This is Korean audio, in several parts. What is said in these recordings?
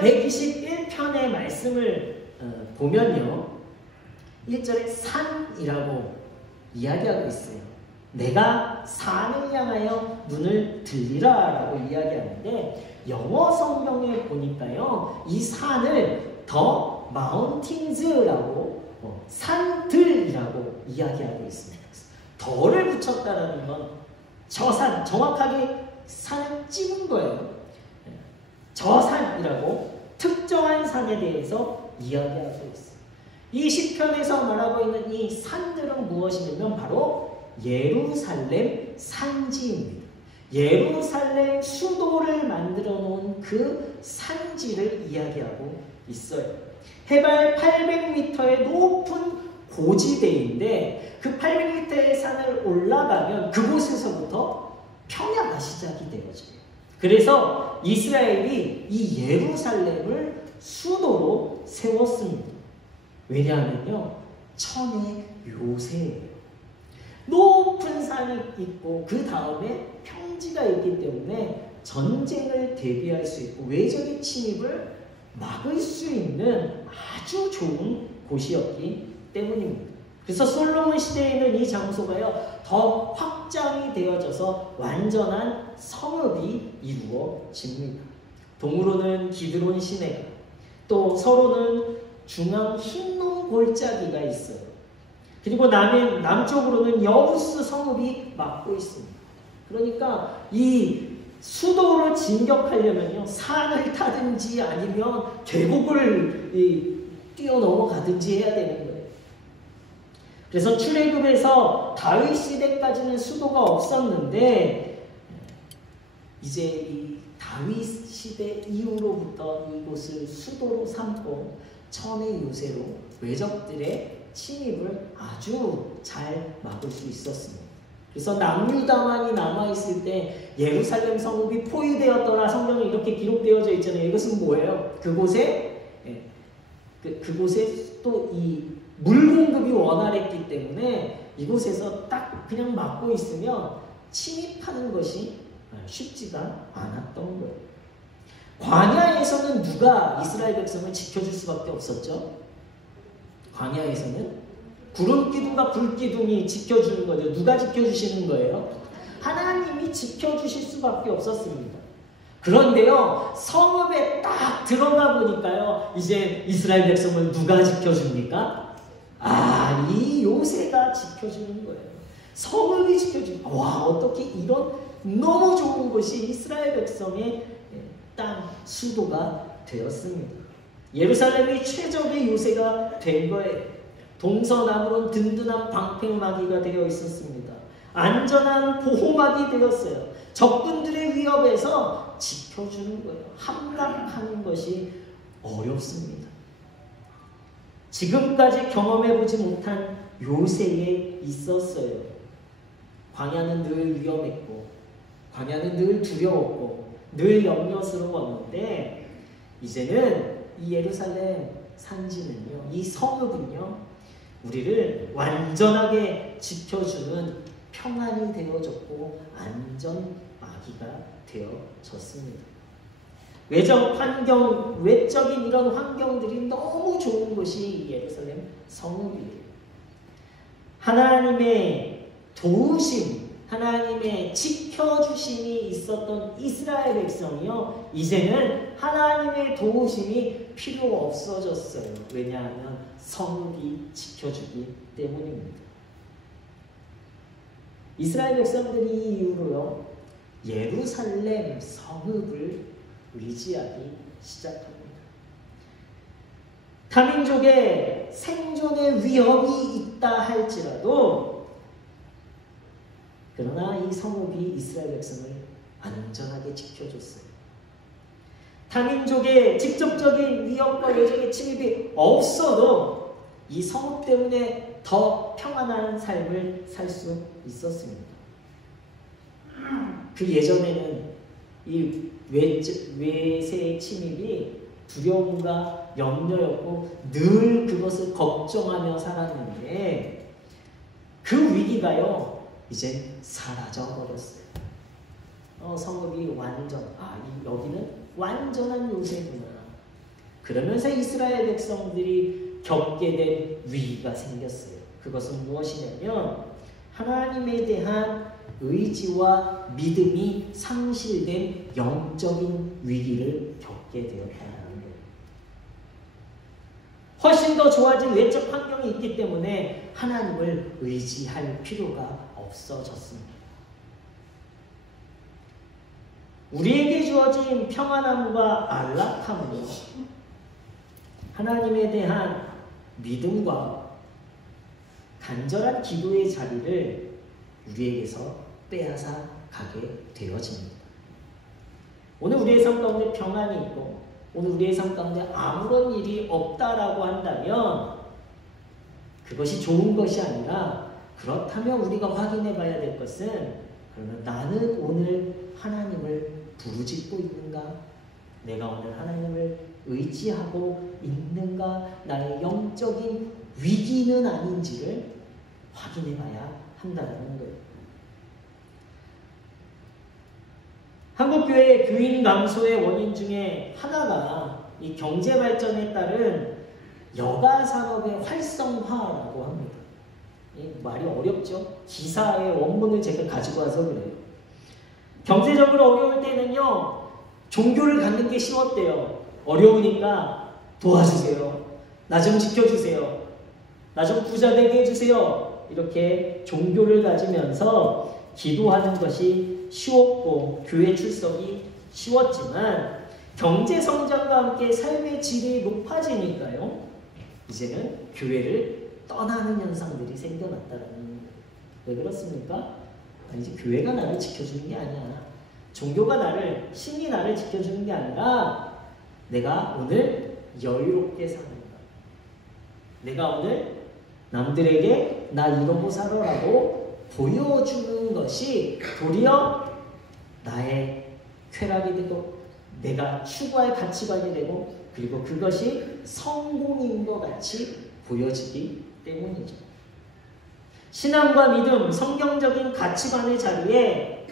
시편 121편의 말씀을 보면요, 1절에 산이라고 이야기하고 있어요. 내가 산을 향하여 눈을 들리라 라고 이야기하는데, 영어 성경에 보니까요, 이 산을 더 마운틴즈라고 산들이라고 이야기하고 있습니다. 더를 붙였다라는 건 저 산, 정확하게 산을 찍은 거예요. 저 산이라고 특정한 산에 대해서 이야기하고 있어요. 이 시편에서 말하고 있는 이 산들은 무엇이냐면 바로 예루살렘 산지입니다. 예루살렘 수도를 만들어 놓은 그 산지를 이야기하고 있어요. 해발 800m의 높은 고지대인데, 그 800m의 산을 올라가면 그곳에서부터 평야가 시작이 되어져요. 그래서 이스라엘이 이 예루살렘을 수도로 세웠습니다. 왜냐하면요, 천의 요새예요. 높은 산이 있고 그 다음에 평지가 있기 때문에 전쟁을 대비할 수 있고 외적의 침입을 막을 수 있는 아주 좋은 곳이었기 때문입니다. 그래서 솔로몬 시대에는 이 장소가요, 더 확장이 되어져서 완전한 성읍이 이루어집니다. 동으로는 기드론 시내가, 또 서로는 중앙 흰놈 골짜기가 있어요. 그리고 남쪽으로는 여부스 성읍이 막고 있습니다. 그러니까 이 수도를 진격하려면요, 산을 타든지 아니면 계곡을 뛰어넘어가든지 해야 되는 거예요. 그래서 출애굽에서 다윗 시대까지는 수도가 없었는데, 이제 이 다윗 시대 이후로부터 이곳을 수도로 삼고 천의 요새로 외적들의 침입을 아주 잘 막을 수 있었습니다. 그래서 남유다만이 남아있을 때 예루살렘 성읍이 포위되었더라, 성경에 이렇게 기록되어져 있잖아요. 이것은 뭐예요? 그곳에 또 이 물 공급이 원활했기 때문에 이곳에서 딱 그냥 막고 있으면 침입하는 것이 쉽지가 않았던 거예요. 광야에서는 누가 이스라엘 백성을 지켜줄 수밖에 없었죠? 광야에서는 구름 기둥과 불 기둥이 지켜주는 거죠. 누가 지켜주시는 거예요? 하나님이 지켜주실 수밖에 없었습니다. 그런데요, 성읍에 딱 들어가 보니까요, 이제 이스라엘 백성을 누가 지켜줍니까? 이 요새가 지켜주는 거예요. 성읍이 지켜주는 거예요. 와, 어떻게 이런 너무 좋은 곳이 이스라엘 백성의 땅, 수도가 되었습니다. 예루살렘이 최적의 요새가 된 거예요. 동서남으로는 든든한 방패막이가 되어 있었습니다. 안전한 보호막이 되었어요. 적군들의 위협에서 지켜주는 거예요. 함락하는 것이 어렵습니다. 지금까지 경험해보지 못한 요새에 있었어요. 광야는 늘 위험했고, 광야는 늘 두려웠고, 늘 염려스러웠는데, 이제는 이 예루살렘 산지는요, 이 성읍은요, 우리를 완전하게 지켜주는 평안이 되어졌고 안전마기가 되어졌습니다. 외적인 이런 환경들이 너무 좋은 곳이 예루살렘 성읍이에요. 하나님의 도우심, 하나님의 지켜주심이 있었던 이스라엘 백성이요, 이제는 하나님의 도우심이 필요 없어졌어요. 왜냐하면 성읍이 지켜주기 때문입니다. 이스라엘 백성들이 이 이후로요, 예루살렘 성읍을 의지하기 시작합니다. 타민족의 생존의 위험이 있다 할지라도, 그러나 이 성읍이 이스라엘 백성을 안전하게 지켜줬어요. 타민족의 직접적인 위협과 외적의 침입이 없어도 이 성읍 때문에 더 평안한 삶을 살 수 있었습니다. 그 예전에는 이 외세의 침입이 두려움과 염려였고 늘 그것을 걱정하며 살았는데, 그 위기가요, 이제 사라져버렸어요. 성읍이 여기는 완전한 요새구나. 그러면서 이스라엘 백성들이 겪게 된 위기가 생겼어요. 그것은 무엇이냐면 하나님에 대한 의지와 믿음이 상실된 영적인 위기를 겪게 되었다는 거예요. 훨씬 더 좋아진 외적 환경이 있기 때문에 하나님을 의지할 필요가 없어졌습니다. 우리에게 주어진 평안함과 안락함은요, 하나님에 대한 믿음과 간절한 기도의 자리를 우리에게서 빼앗아 가게 되어집니다. 오늘 우리의 삶 가운데 평안이 있고 오늘 우리의 삶 가운데 아무런 일이 없다라고 한다면 그것이 좋은 것이 아니라, 그렇다면 우리가 확인해 봐야 될 것은, 그러면 나는 오늘 하나님을 부르짖고 있는가? 내가 오늘 하나님을 의지하고 있는가? 나의 영적인 위기는 아닌지를 확인해 봐야 한다는 거예요. 한국교회의 교인 감소의 원인 중에 하나가 이 경제 발전에 따른 여가 산업의 활성화라고 합니다. 말이 어렵죠? 기사의 원문을 제가 가지고 와서 그래요. 경제적으로 어려울 때는요, 종교를 갖는 게 쉬웠대요. 어려우니까 도와주세요. 나 좀 지켜주세요. 나 좀 부자 되게 해주세요. 이렇게 종교를 가지면서 기도하는 것이 쉬웠고 교회 출석이 쉬웠지만, 경제 성장과 함께 삶의 질이 높아지니까요, 이제는 교회를 떠나는 현상들이 생겨났다는 거예요. 왜 그렇습니까? 이제 교회가 나를 지켜주는 게 아니야. 종교가 나를, 신이 나를 지켜주는 게 아니라 내가 오늘 여유롭게 사는 거야. 내가 오늘 남들에게 나 이러고 살아라고 보여주는 것이 도리어 나의 쾌락이 되고 내가 추구할 가치관이 되고, 그리고 그것이 성공인 것 같이 보여지기 때문이죠. 신앙과 믿음, 성경적인 가치관의 자리에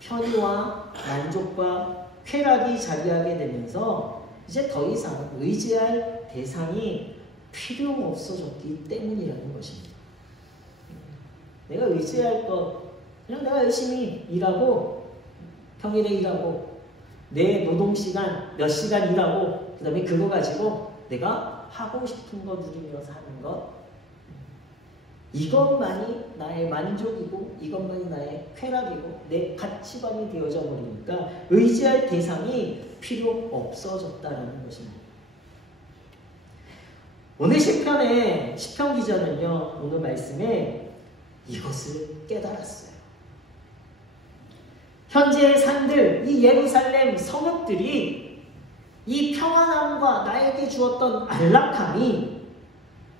편의와 만족과 쾌락이 자리하게 되면서 이제 더 이상 의지할 대상이 필요 없어졌기 때문이라는 것입니다. 내가 의지할 것, 그냥 내가 열심히 일하고 평일에 일하고 내 노동시간 몇 시간 일하고 그 다음에 그거 가지고 내가 하고 싶은 거 누리며 사는 것, 이것만이 나의 만족이고 이것만이 나의 쾌락이고 내 가치관이 되어져 버리니까 의지할 대상이 필요 없어졌다는 것입니다. 오늘 시편의 시편 기자는요, 오늘 말씀에 이것을 깨달았어요. 현재의 산들, 이 예루살렘 성읍들이 이 평안함과 나에게 주었던 안락함이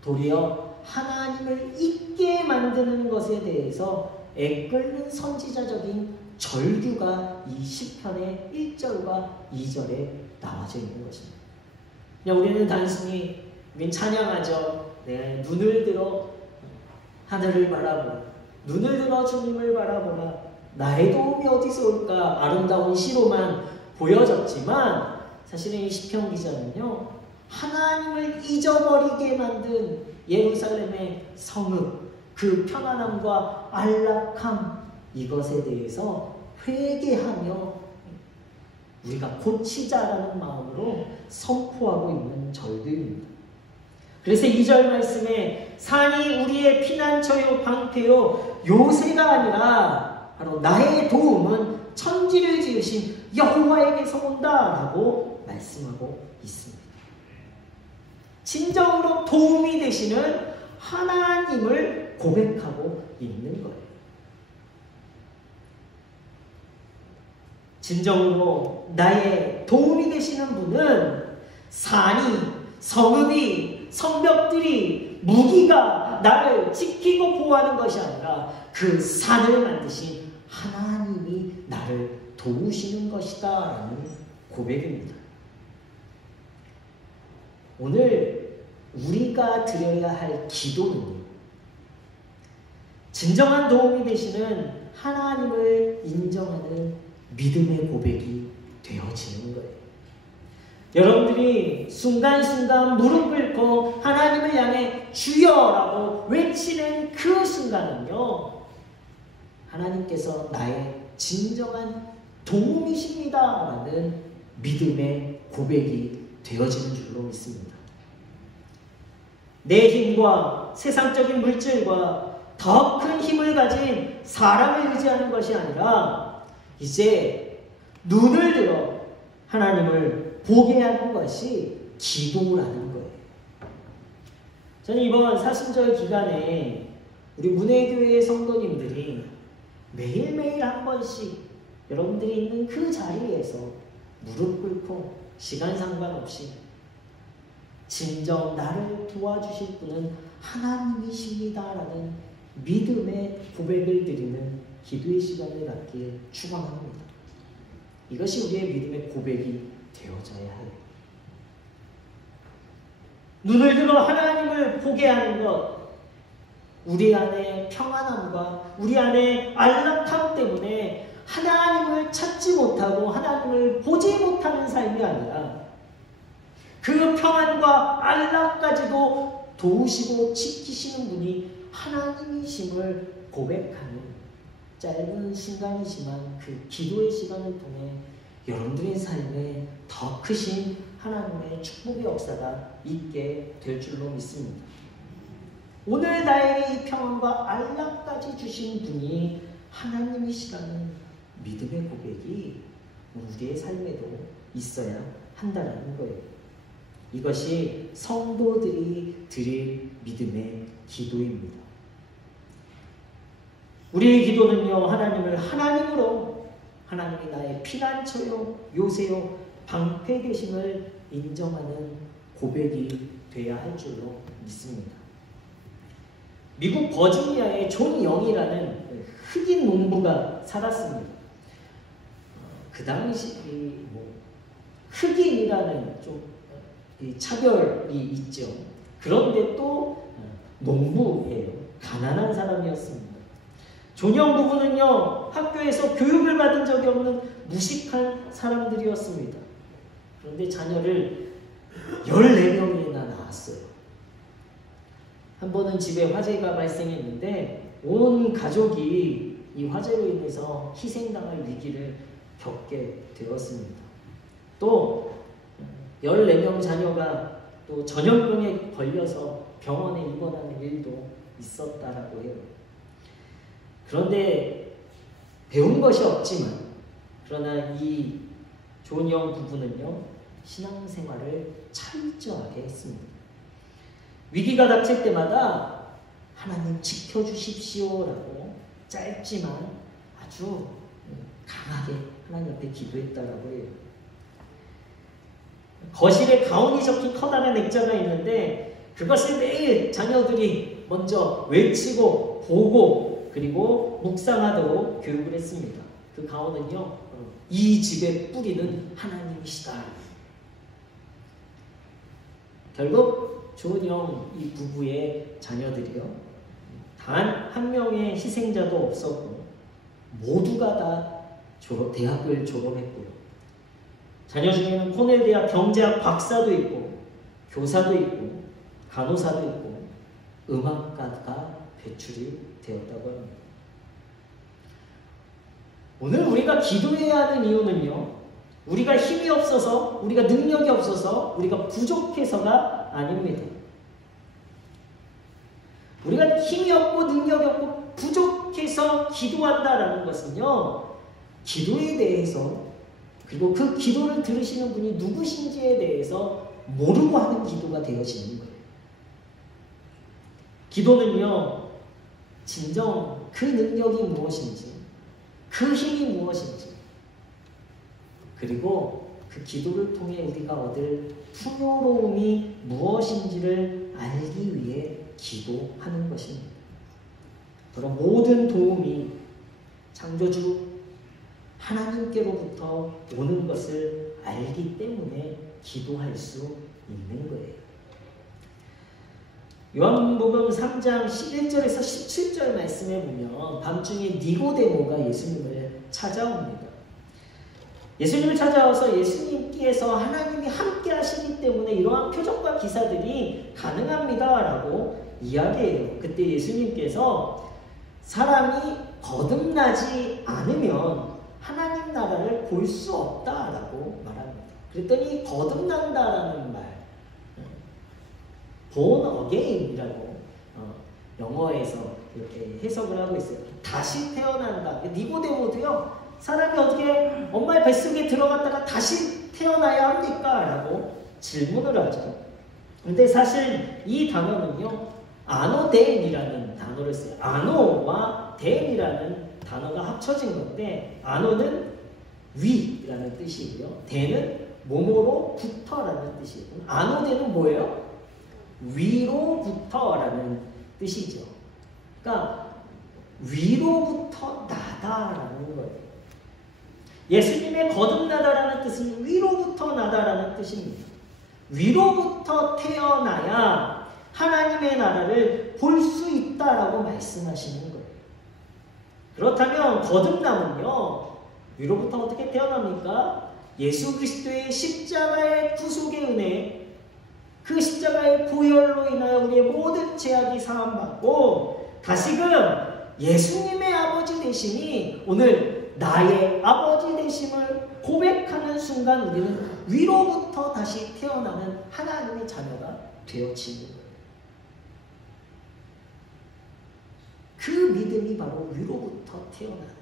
도리어 하나님을 잊게 만드는 것에 대해서 애끓는 선지자적인 절규가 이 시편의 1절과 2절에 나와져 있는 것입니다. 그냥 우리는 단순히 찬양하죠. 네, 눈을 들어 하늘을 바라보라. 눈을 들어 주님을 바라보라. 나의 도움이 어디서 올까? 아름다운 시로만 보여졌지만 사실은 이 시편 기자는요, 하나님을 잊어버리게 만든 예루살렘의 성읍, 그 편안함과 안락함, 이것에 대해서 회개하며 우리가 고치자라는 마음으로 선포하고 있는 절규입니다. 그래서 2절 말씀에 산이 우리의 피난처요 방패요 요새가 아니라 바로 나의 도움은 천지를 지으신 여호와에게서 온다라고 말씀하고 있습니다. 진정으로 도움이 되시는 하나님을 고백하고 있는 거예요. 진정으로 나의 도움이 되시는 분은 산이, 성읍이, 성벽들이, 무기가 나를 지키고 보호하는 것이 아니라 그 산을 만드신 하나님이 나를 도우시는 것이다 라는 고백입니다. 오늘 우리가 드려야 할 기도는 진정한 도움이 되시는 하나님을 인정하는 믿음의 고백이 되어지는 거예요. 여러분들이 순간순간 무릎 꿇고 하나님을 향해 주여라고 외치는 그 순간은요, 하나님께서 나의 진정한 도움이십니다라는 믿음의 고백이 되어지는 줄로 믿습니다. 내 힘과 세상적인 물질과 더 큰 힘을 가진 사람을 의지하는 것이 아니라 이제 눈을 들어 하나님을 보게 하는 것이 기도라는 거예요. 저는 이번 사순절 기간에 우리 문혜교회의 성도님들이 매일매일 한 번씩 여러분들이 있는 그 자리에서 무릎 꿇고 시간 상관없이 진정 나를 도와주실 분은 하나님이십니다라는 믿음의 고백을 드리는 기도의 시간을 갖길 축원합니다. 이것이 우리의 믿음의 고백이 되어져야 해요. 눈을 들어 하나님을 보게 하는 것, 우리 안에 평안함과 우리 안에 안락함 때문에 하나님을 찾지 못하고 하나님을 보지 못하는 삶이 아니라 그 평안과 안락까지도 도우시고 지키시는 분이 하나님이심을 고백하는 짧은 순간이지만 그 기도의 시간을 통해 여러분들의 삶에 더 크신 하나님의 축복의 역사가 있게 될 줄로 믿습니다. 오늘 나에게 이 평안과 안락까지 주신 분이 하나님이시라는 믿음의 고백이 우리의 삶에도 있어야 한다는 거예요. 이것이 성도들이 드릴 믿음의 기도입니다. 우리의 기도는요, 하나님을 하나님으로, 하나님이 나의 피난처요, 요새요, 방패 되심을 인정하는 고백이 돼야 할 줄로 믿습니다. 미국 버지니아에 존 영이라는 흑인 농부가 살았습니다. 그 당시 흑인이라는 좀 차별이 있죠. 그런데 또 농부예요. 가난한 사람이었습니다. 존영 부부는요, 학교에서 교육을 받은 적이 없는 무식한 사람들이었습니다. 그런데 자녀를 14명이나 낳았어요. 한 번은 집에 화재가 발생했는데 온 가족이 이 화재로 인해서 희생당할 위기를 겪게 되었습니다. 또 14명 자녀가 또 전염병에 걸려서 병원에 입원하는 일도 있었다라고 해요. 그런데 배운 것이 없지만, 그러나 이 존영 부부는요, 신앙생활을 철저하게 했습니다. 위기가 닥칠 때마다 하나님 지켜주십시오라고 짧지만 아주 강하게 하나님 앞에 기도했다라고 해요. 거실에 가온이 적힌 커다란 액자가 있는데 그것을 매일 자녀들이 먼저 외치고 보고 그리고 묵상하도록 교육을 했습니다. 그 가온은요, 이 집의 뿌리는 하나님이시다. 결국 존영 이 부부의 자녀들이요, 단 한 명의 희생자도 없었고 모두가 다 대학을 졸업했고요. 자녀 중에는 코넬 대학 경제학 박사도 있고 교사도 있고 간호사도 있고 음악가가 배출이 되었다고 합니다. 오늘 우리가 기도해야 하는 이유는요, 우리가 힘이 없어서, 우리가 능력이 없어서, 우리가 부족해서가 아닙니다. 우리가 힘이 없고 능력이 없고 부족해서 기도한다라는 것은요, 기도에 대해서, 그리고 그 기도를 들으시는 분이 누구신지에 대해서 모르고 하는 기도가 되어지는 거예요. 기도는요, 진정 그 능력이 무엇인지, 그 힘이 무엇인지, 그리고 그 기도를 통해 우리가 얻을 풍요로움이 무엇인지를 알기 위해 기도하는 것입니다. 그럼 모든 도움이 창조주 하나님께로부터 오는 것을 알기 때문에 기도할 수 있는 거예요. 요한복음 3장 11절에서 17절 말씀에 보면 밤중에 니고데모가 예수님을 찾아옵니다. 예수님을 찾아와서 예수님께서 하나님이 함께 하시기 때문에 이러한 표적과 기사들이 가능합니다라고 이야기해요. 그때 예수님께서 사람이 거듭나지 않으면 하나님 나라를 볼 수 없다라고 말합니다. 그랬더니 거듭난다라는 말, born again이라고 영어에서 이렇게 해석을 하고 있어요. 다시 태어난다. 니고데모도요, 사람이 어떻게 엄마의 뱃속에 들어갔다가 다시 태어나야 합니까? 라고 질문을 하죠. 근데 사실 이 단어는요, 아노덴이라는 단어를 써요. 아노와 덴이라는 단어가 합쳐진 건데, 아노는 위라는 뜻이고요, 덴은 몸으로부터라는 뜻이고, 아노덴은 뭐예요? 위로부터라는 뜻이죠. 그러니까 위로부터 나다라는 거예요. 예수님의 거듭나다라는 뜻은 위로부터 나다라는 뜻입니다. 위로부터 태어나야 하나님의 나라를 볼 수 있다라고 말씀하시는 거예요. 그렇다면 거듭남은요, 위로부터 어떻게 태어납니까? 예수 그리스도의 십자가의 구속의 은혜, 그 십자가의 보혈로 인하여 우리의 모든 죄악이 사함받고 다시금 예수님의 아버지 되심이 오늘 나의 아버지 되심을 고백하는 순간 우리는 위로부터 다시 태어나는 하나님의 자녀가 되어지는 거예요. 그 믿음이 바로 위로부터 태어나는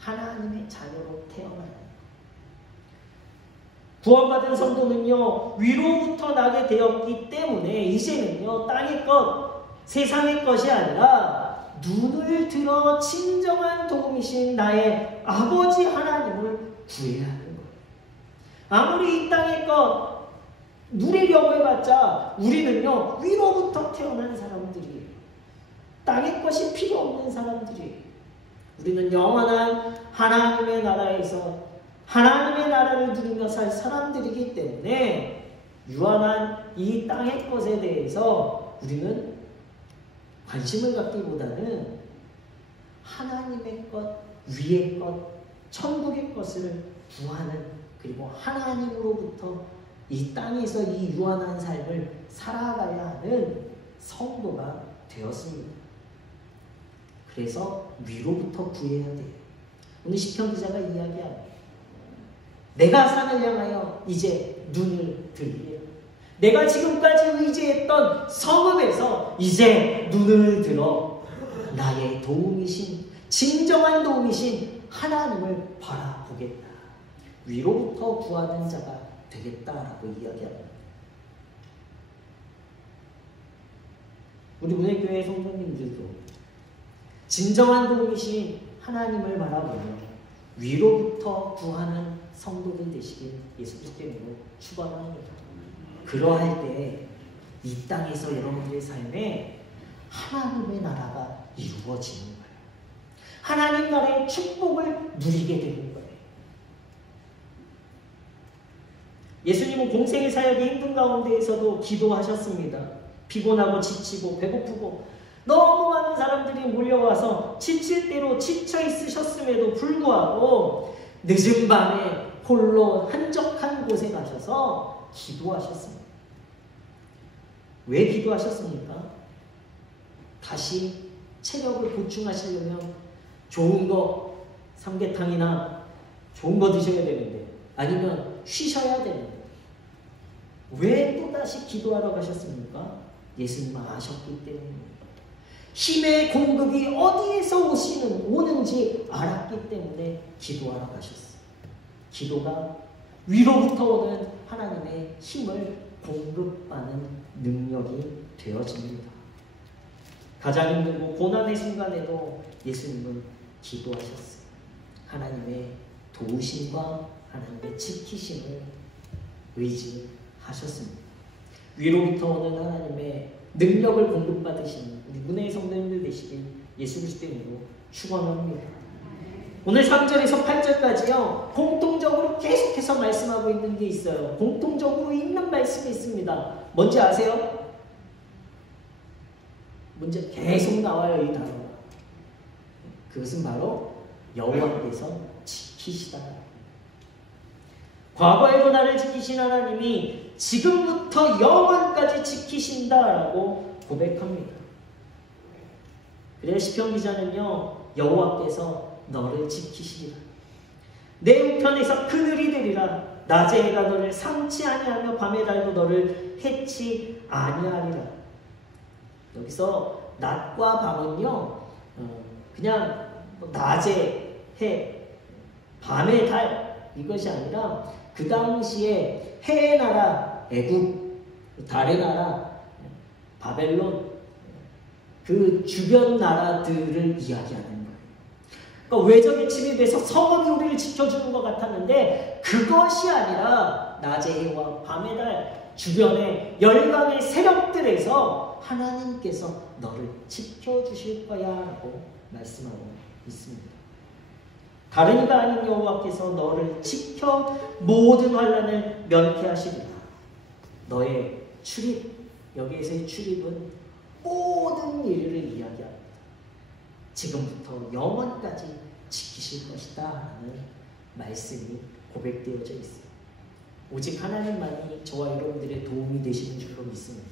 하나님의 자녀로 태어나는, 구원받은 성도는요, 위로부터 나게 되었기 때문에 이제는요, 땅의 것, 세상의 것이 아니라 눈을 들어 진정한 도움이신 나의 아버지 하나님을 구해야 하는 거예요. 아무리 이 땅의 것 누리려고 해봤자 우리는요, 위로부터 태어난 사람들이에요. 땅의 것이 필요 없는 사람들이에요. 우리는 영원한 하나님의 나라에서 하나님의 나라를 누리며 살 사람들이기 때문에 유한한 이 땅의 것에 대해서 우리는 관심을 갖기보다는 하나님의 것, 위의 것, 천국의 것을 구하는, 그리고 하나님으로부터 이 땅에서 이 유한한 삶을 살아가야 하는 성도가 되었습니다. 그래서 위로부터 구해야 돼요. 오늘 시편 기자가 이야기합니다. 내가 산을 향하여 이제 눈을 들리라. 내가 지금까지 의지했던 성읍에서 이제 눈을 들어 나의 도움이신, 진정한 도움이신 하나님을 바라보겠다. 위로부터 구하는 자가 되겠다라고 이야기합니다. 우리 문해교회 성도님들도 진정한 도움이신 하나님을 바라보며 위로부터 구하는 성도들 되시길 예수 그리스도의 이름으로 축원합니다. 그러할 때 이 땅에서 여러분들의 삶에 하나님의 나라가 이루어지는 거예요. 하나님 나라의 축복을 누리게 되는 거예요. 예수님은 공생의 사역이 힘든 가운데에서도 기도하셨습니다. 피곤하고 지치고 배고프고 너무 많은 사람들이 몰려와서 지칠 대로 지쳐 있으셨음에도 불구하고 늦은 밤에 홀로 한적한 곳에 가셔서 기도하셨습니다. 왜 기도하셨습니까? 다시 체력을 보충하시려면 좋은 거, 삼계탕이나 좋은 거 드셔야 되는데, 아니면 쉬셔야 되는데, 왜 또다시 기도하러 가셨습니까? 예수님은 아셨기 때문입니다. 힘의 공급이 어디에서 오는지 알았기 때문에 기도하러 가셨어요. 기도가 위로부터 오는 하나님의 힘을 공급받는 능력이 되어집니다. 가장 힘들고 고난의 순간에도 예수님은 기도하셨어요. 하나님의 도우심과 하나님의 지키심을 의지하셨습니다. 위로부터 오는 하나님의 능력을 공급받으시는 우리 문혜의 성도님들 되시길 예수 그리스도의 이름으로 축원합니다. 오늘 3절에서 8절까지요, 공통적으로 계속해서 말씀하고 있는 게 있어요. 공통적으로 있는 말씀이 있습니다. 뭔지 아세요? 문제 계속 나와요, 이 단어가. 그것은 바로 여호와께서 지키시다. 과거에도 나를 지키신 하나님이 지금부터 영원까지 지키신다라고 고백합니다. 그래서 시편 기자는요, 여호와께서 너를 지키시리라. 내 우편에서 그늘이 되리라. 낮에 해가 너를 상치 아니하며 밤의 달도 너를 해치 아니하리라. 여기서 낮과 밤은요, 그냥 낮에 해, 밤의 달 이것이 아니라 그 당시에 해의 나라 애굽, 달의 나라 바벨론, 그 주변 나라들을 이야기하는 거예요. 그러니까 외적의 침입에서 성읍이 우리를 지켜주는 것 같았는데 그것이 아니라 낮의 해와 밤의 달, 주변의 열강의 세력들에서 하나님께서 너를 지켜주실 거야 라고 말씀하고 있습니다. 다른 이가 아닌 여호와께서 너를 지켜 모든 환난을 면케하시리라. 너의 출입, 여기에서의 출입은 모든 일을 이야기합니다. 지금부터 영원까지 지키실 것이다 라는 말씀이 고백되어져 있어요. 오직 하나님만이 저와 여러분들의 도움이 되시는 줄로 믿습니다.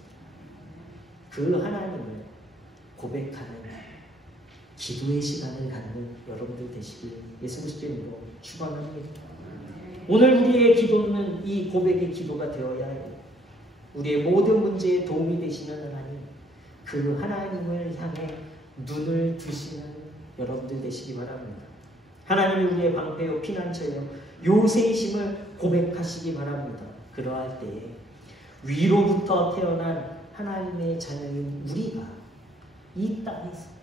그 하나님을 고백하는 기도의 시간을 갖는 여러분들 되시길 예수 그리스도의 이름으로 축원합니다. 오늘 우리의 기도는 이 고백의 기도가 되어야 해요. 우리의 모든 문제에 도움이 되시는 하나님, 그 하나님을 향해 눈을 드시는 여러분들 되시기 바랍니다. 하나님이 우리의 방패요 피난처요 요새이심을 고백하시기 바랍니다. 그러할 때에 위로부터 태어난 하나님의 자녀인 우리가 이 땅에서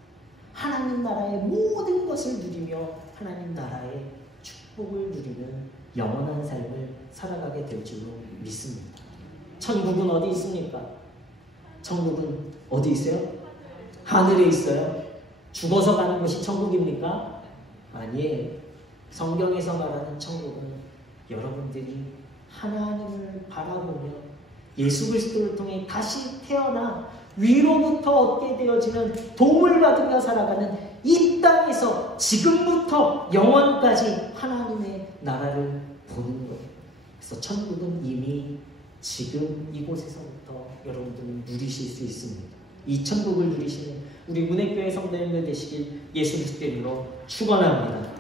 하나님 나라의 모든 것을 누리며 하나님 나라의 축복을 누리는 영원한 삶을 살아가게 될 줄로 믿습니다. 천국은 어디 있습니까? 천국은 어디 있어요? 하늘에 있어요. 죽어서 가는 곳이 천국입니까? 아니에요. 성경에서 말하는 천국은 여러분들이 하나님을 바라보며 예수 그리스도를 통해 다시 태어나 위로부터 얻게 되어지는 도움을 받으며 살아가는 이 땅에서 지금부터 영원까지 하나님의 나라를 보는 거예요. 그래서 천국은 이미 지금 이곳에서부터 여러분들은 누리실 수 있습니다. 이 천국을 누리시는 우리 문해교회 성도님들 되시길 예수 그리스도의 이름으로 축원합니다.